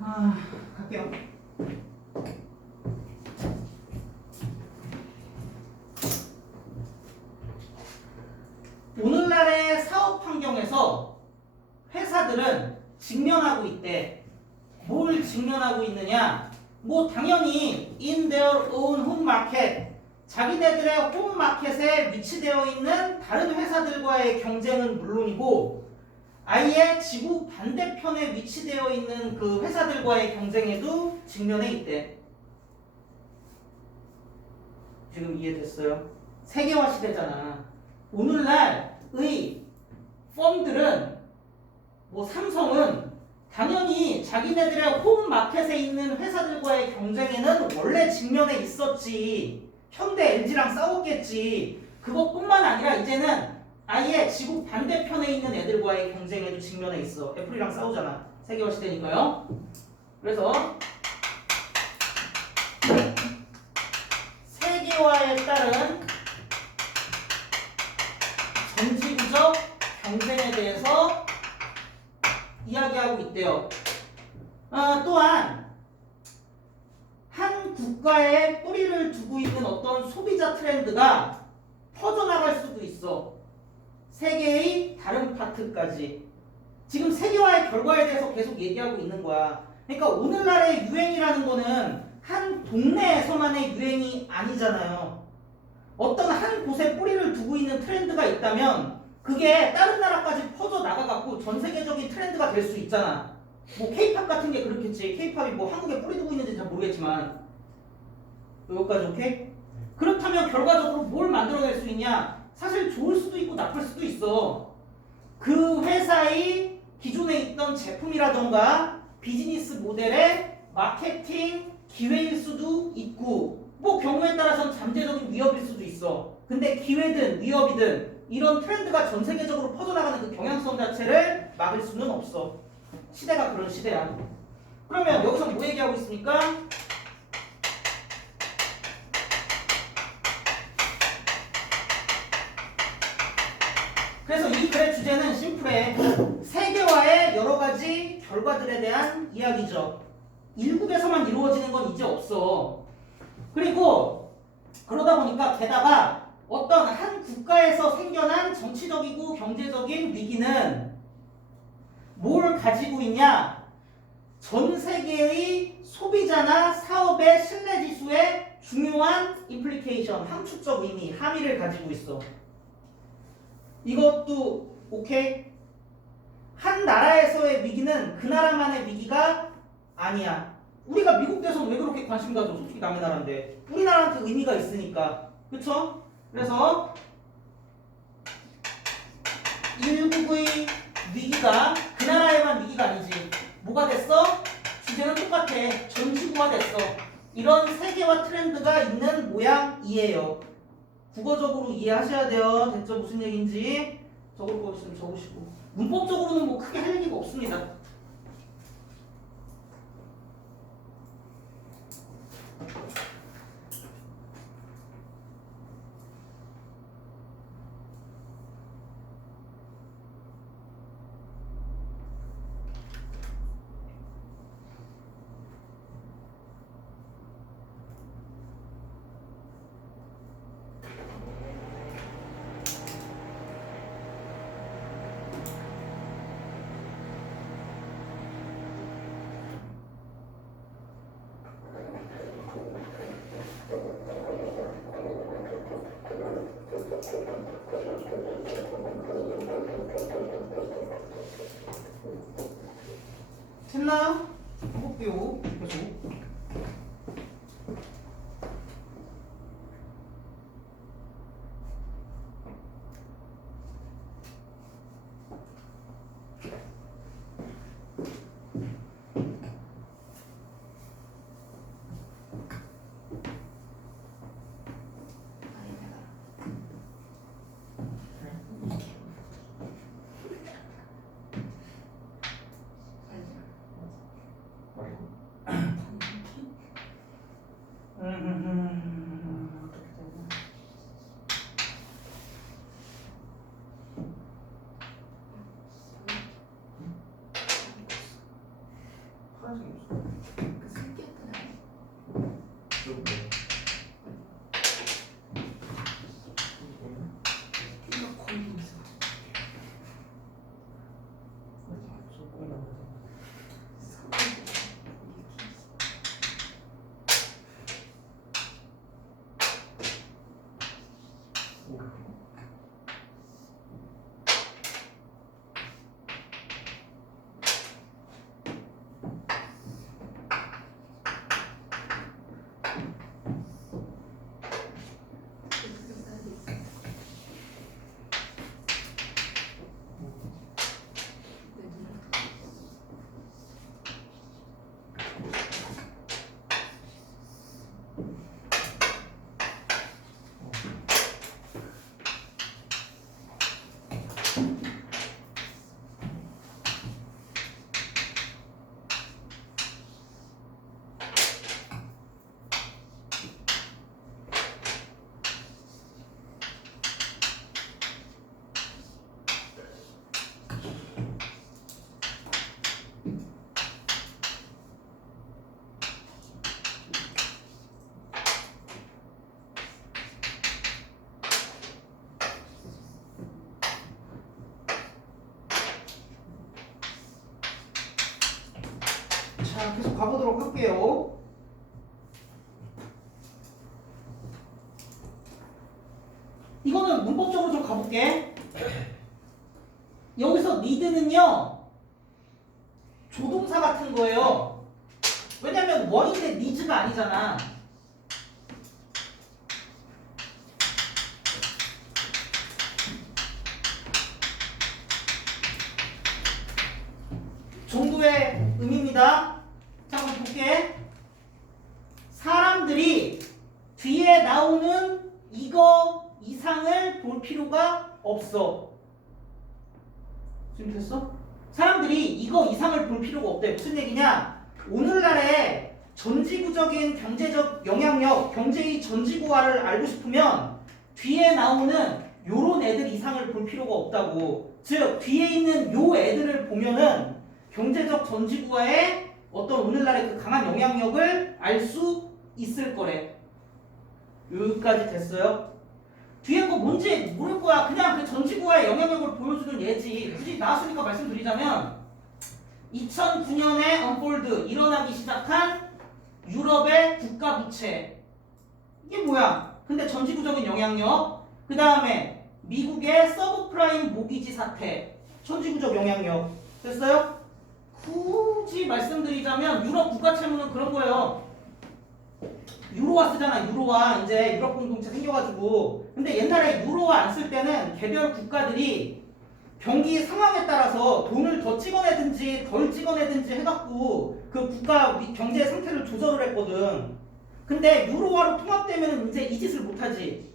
갈게요. 오늘날의 사업 환경에서 회사들은 직면하고 있대. 뭘 직면하고 있느냐? 뭐 당연히 in their own home market, 자기네들의 홈 마켓에 위치되어 있는 다른 회사들과의 경쟁은 물론이고 아예 지구 반대편에 위치되어 있는 그 회사들과의 경쟁에도 직면해 있대. 지금 이해됐어요? 세계화 시대잖아. 오늘날의 펌들은 뭐 삼성은 당연히 자기네들의 홈 마켓에 있는 회사들과의 경쟁에는 원래 직면해 있었지. 현대 LG랑 싸웠겠지. 그것뿐만 아니라 이제는 아예 지구 반대편에 있는 애들과의 경쟁에도 직면해 있어. 애플이랑 싸우잖아. 세계화 시대니까요. 그래서 세계화에 따른 전지구적 경쟁에 대해서 이야기하고 있대요. 또한 한 국가에 뿌리를 두고 있는 어떤 소비자 트렌드가 퍼져나갈 수도 있어. 세계의 다른 파트까지. 지금 세계화의 결과에 대해서 계속 얘기하고 있는 거야. 그러니까 오늘날의 유행이라는 거는 한 동네에서만의 유행이 아니잖아요. 어떤 한 곳에 뿌리를 두고 있는 트렌드가 있다면 그게 다른 나라까지 퍼져나가갖고 전 세계적인 트렌드가 될 수 있잖아. 뭐 케이팝 같은 게 그렇겠지. 케이팝이 뭐 한국에 뿌리 두고 있는지 잘 모르겠지만 여기까지 오케이? 그렇다면 결과적으로 뭘 만들어낼 수 있냐? 사실 좋을 수도 있고 나쁠 수도 있어. 그 회사의 기존에 있던 제품이라던가 비즈니스 모델의 마케팅 기회일 수도 있고 뭐 경우에 따라서는 잠재적인 위협일 수도 있어. 근데 기회든 위협이든 이런 트렌드가 전 세계적으로 퍼져나가는 그 경향성 자체를 막을 수는 없어. 시대가 그런 시대야. 그러면 여기서 뭐 얘기하고 있습니까? 그래서 이 글의 주제는 심플해. 세계화의 여러 가지 결과들에 대한 이야기죠. 일국에서만 이루어지는 건 이제 없어. 그리고 그러다 보니까 게다가 어떤 한 국가에서 생겨난 정치적이고 경제적인 위기는 뭘 가지고 있냐? 전 세계의 소비자나 사업의 신뢰 지수에 중요한 임플리케이션, 함축적 의미, 함의를 가지고 있어. 이것도 오케이? 한 나라에서의 위기는 그 나라만의 위기가 아니야. 우리가 미국 대선 왜 그렇게 관심 가져? 솔직히 남의 나라인데. 우리나라한테 의미가 있으니까. 그쵸? 그래서 일국의 위기가 그 나라에만 위기가 아니지. 뭐가 됐어? 주제는 똑같아. 전 지구가 됐어. 이런 세계화 트렌드가 있는 모양이에요. 국어적으로 이해하셔야 돼요. 됐죠? 무슨 얘기인지 적을 거 있으면 적으시고. 문법적으로는 뭐 크게 할 얘기가 없습니다. 됐나요? 해볼게요. 계속. 가능성이 없어. 그 생겼더라. 이거 걸리면서. 자, 계속 가보도록 할게요. 이거는 문법적으로 좀 가볼게. 여기서 need는요 조동사 같은 거예요. 왜냐면 원인데 needs가 아니잖아. 정도의 의미입니다. 자, 한번 볼게. 사람들이 뒤에 나오는 이거 이상을 볼 필요가 없어. 지금 됐어? 사람들이 이거 이상을 볼 필요가 없대. 무슨 얘기냐? 오늘날의 전지구적인 경제적 영향력, 경제의 전지구화를 알고 싶으면 뒤에 나오는 요런 애들 이상을 볼 필요가 없다고. 즉 뒤에 있는 요 애들을 보면은 경제적 전지구화의 어떤 오늘날의 그 강한 영향력을 알 수 있을 거래. 여기까지 됐어요? 뒤에 거 뭔지 모를 거야. 그냥 그 전지구화의 영향력을 보여주는 예지. 굳이 나왔으니까 말씀드리자면 2009년에 언폴드 일어나기 시작한 유럽의 국가 부채. 이게 뭐야? 근데 전지구적인 영향력. 그 다음에 미국의 서브프라임 모기지 사태. 전지구적 영향력. 됐어요? 굳이 말씀드리자면 유럽 국가 채무는 그런 거예요. 유로화 쓰잖아. 유로화. 이제 유럽 공동체 생겨가지고. 근데 옛날에 유로화 안 쓸 때는 개별 국가들이 경기 상황에 따라서 돈을 더 찍어내든지 덜 찍어내든지 해갖고 그 국가 경제 상태를 조절을 했거든. 근데 유로화로 통합되면 이제 이 짓을 못하지.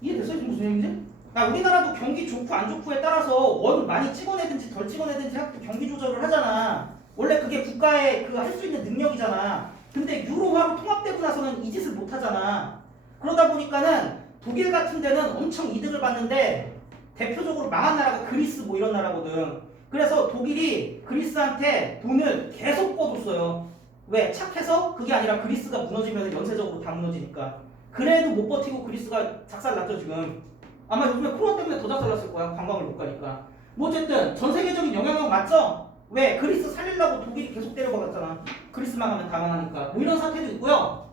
이해됐어요? 지금 무슨 얘기인지? 우리나라도 경기 좋고 안 좋고에 따라서 원 많이 찍어내든지 덜 찍어내든지 해갖고 경기 조절을 하잖아. 원래 그게 국가의 그 할 수 있는 능력이잖아. 근데 유로화로 통합되고 나서는 이 짓을 못하잖아. 그러다 보니까는 독일 같은 데는 엄청 이득을 봤는데 대표적으로 망한 나라가 그리스 뭐 이런 나라거든. 그래서 독일이 그리스한테 돈을 계속 꿔줬어요. 왜? 착해서? 그게 아니라 그리스가 무너지면 연쇄적으로 다 무너지니까. 그래도 못 버티고 그리스가 작살났죠 지금. 아마 요즘에 코로나 때문에 더 작살났을 거야. 관광을 못 가니까. 뭐 어쨌든 전 세계적인 영향력 맞죠? 왜? 그리스 살리려고 독일이 계속 때려박았잖아. 그리스만 하면 다 망하니까. 뭐 이런 사태도 있고요.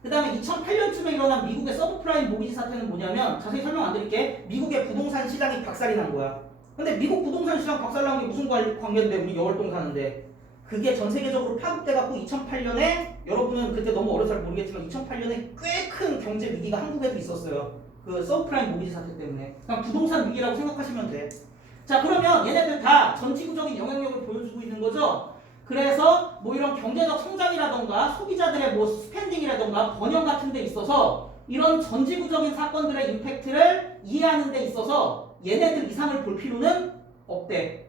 그 다음에 2008년쯤에 일어난 미국의 서브프라임 모기지 사태는 뭐냐면 자세히 설명 안 드릴게. 미국의 부동산 시장이 박살이 난 거야. 근데 미국 부동산 시장 박살난 게 무슨 관계인데 우리 여월동 사는데. 그게 전 세계적으로 파급돼갖고 2008년에 여러분은 그때 너무 어려서 잘 모르겠지만 2008년에 꽤 큰 경제 위기가 한국에도 있었어요. 그 서브프라임 모기지 사태 때문에. 그냥 부동산 위기라고 생각하시면 돼. 자, 그러면 얘네들 다 전지구적인 영향력을 보여주고 있는 거죠. 그래서 뭐 이런 경제적 성장이라던가 소비자들의 뭐 스pen딩이라던가 번영 같은 데 있어서 이런 전지구적인 사건들의 임팩트를 이해하는 데 있어서 얘네들 이상을 볼 필요는 없대.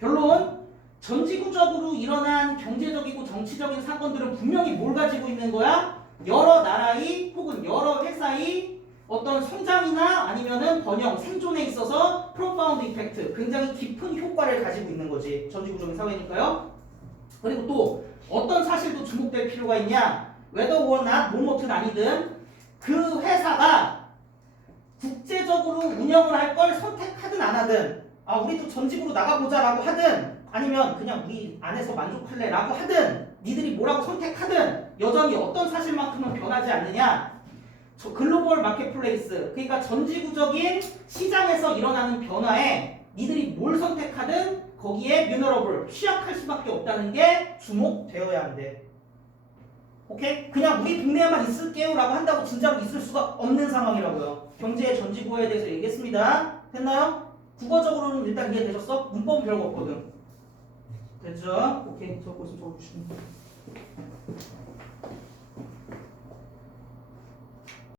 결론, 전지구적으로 일어난 경제적이고 정치적인 사건들은 분명히 뭘 가지고 있는 거야? 여러 나라의 혹은 여러 회사의 어떤 성장이나 아니면은 번영, 생존에 있어서 프로파운드 이펙트, 굉장히 깊은 효과를 가지고 있는 거지. 전지구적인 사회니까요. 그리고 또 어떤 사실도 주목될 필요가 있냐? whether or not 뭐뭐든 아니든 그 회사가 국제적으로 운영을 할 걸 선택하든 안 하든 아 우리도 전직으로 나가보자라고 하든 아니면 그냥 우리 안에서 만족할래라고 하든 니들이 뭐라고 선택하든 여전히 어떤 사실만큼은 변하지 않느냐? 저 글로벌 마켓플레이스 그러니까 전지구적인 시장에서 일어나는 변화에 니들이 뭘 선택하든 거기에 vulnerable 취약할 수밖에 없다는 게 주목되어야 한대. 오케이? 그냥 우리 동네에만 있을게요 라고 한다고 진짜로 있을 수가 없는 상황이라고요. 경제의 전지구에 대해서 얘기했습니다. 됐나요? 국어적으로는 일단 이해되셨어? 문법은 별거 없거든. 됐죠? 오케이. 적고 있으면 적어주시면